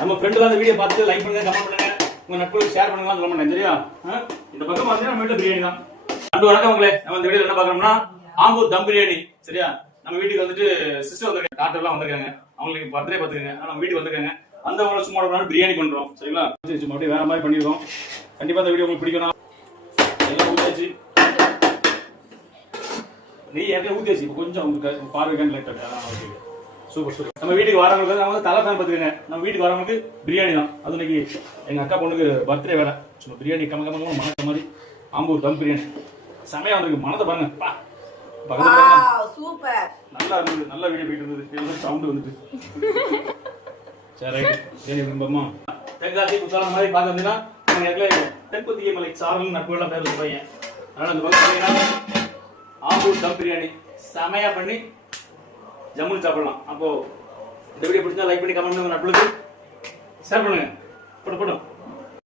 நம்ம ஃப்ரெண்ட் தான் இந்த வீடியோ பார்த்து லைக் பண்ணுங்க, கமெண்ட் பண்ணுங்க, உங்க நட்புகளுக்கு ஷேர் பண்ணுங்க சொல்ல மாட்டேன். சரியா? இந்த பக்கம் பார்த்தீங்கன்னா நம்ம வீட்டுல பிரியாணி தான். அன்பு வணக்கம் மக்களே. நம்ம இந்த வீடியோல என்ன பார்க்கறோம்னா ஆம்பூர் தம் பிரியாணி. சரியா? நம்ம வீட்டுக்கு வந்துட்டு சிஸ்டர் வந்திருக்காங்க, டாக்டர் எல்லாம் வந்திருக்காங்க. அவங்களுக்கு பர்த்டே பார்த்துக்கங்க. நம்ம வீட்டுக்கு வந்திருக்காங்க. அந்த அவங்கள சும்மா ஒரு பிரியாணி பண்றோம். சரிங்களா? சும்மா அப்படியே வேற மாதிரி பண்ணிருக்கோம். கண்டிப்பா இந்த வீடியோ உங்களுக்கு பிடிக்கும். எல்லாம் ஊத்தியாச்சு. நீ ஏற்கனவே ஊத்தியாச்சு. இப்போ கொஞ்சம் உங்களுக்கு பார்வைக்கான லைட் ஓகே. Super super. நம்ம வீட்டுக்கு வரவங்களுக்கு அவங்க தலை ஃபேன் பார்த்துக்கங்க. நம்ம வீட்டுக்கு வரவங்களுக்கு பிரியாணி தான். அது இன்னைக்கு எங்க அக்கா பொண்ணுக்கு பர்த்டே வேற. சும்மா பிரியாணி கம மணக்க மாதிரி ஆம்பூர் தம் பிரியாணி செமையா வந்திருக்கு. மனதை பாருங்க. சூப்பர். நல்லா இருந்தது. நல்ல வீடியோ போயிட்டு இருந்தது. சவுண்ட் வந்துட்டு சரி ரைட். பிரியாணி விரும்பமா தென்காசி குத்தாலம் மாதிரி பார்த்தீங்கன்னா நம்ம ஏற்கனவே தென்பத்திய மலை சாரல் நட்புகள்லாம் பேர் சொல்றீங்க. அதனால அந்த பக்கம் பார்த்தீங்கன்னா ஆம்பூர் தம் பிரியாணி செமையா பண்ணி ஜம்முன்னு சாப்பிடலாம். அப்போ இந்த வீடியோ பிடிச்சா லைக் பண்ணி கமெண்ட் பண்ணுங்க, நட்புகளுக்கு ஷேர் பண்ணுங்க. போட்டோம்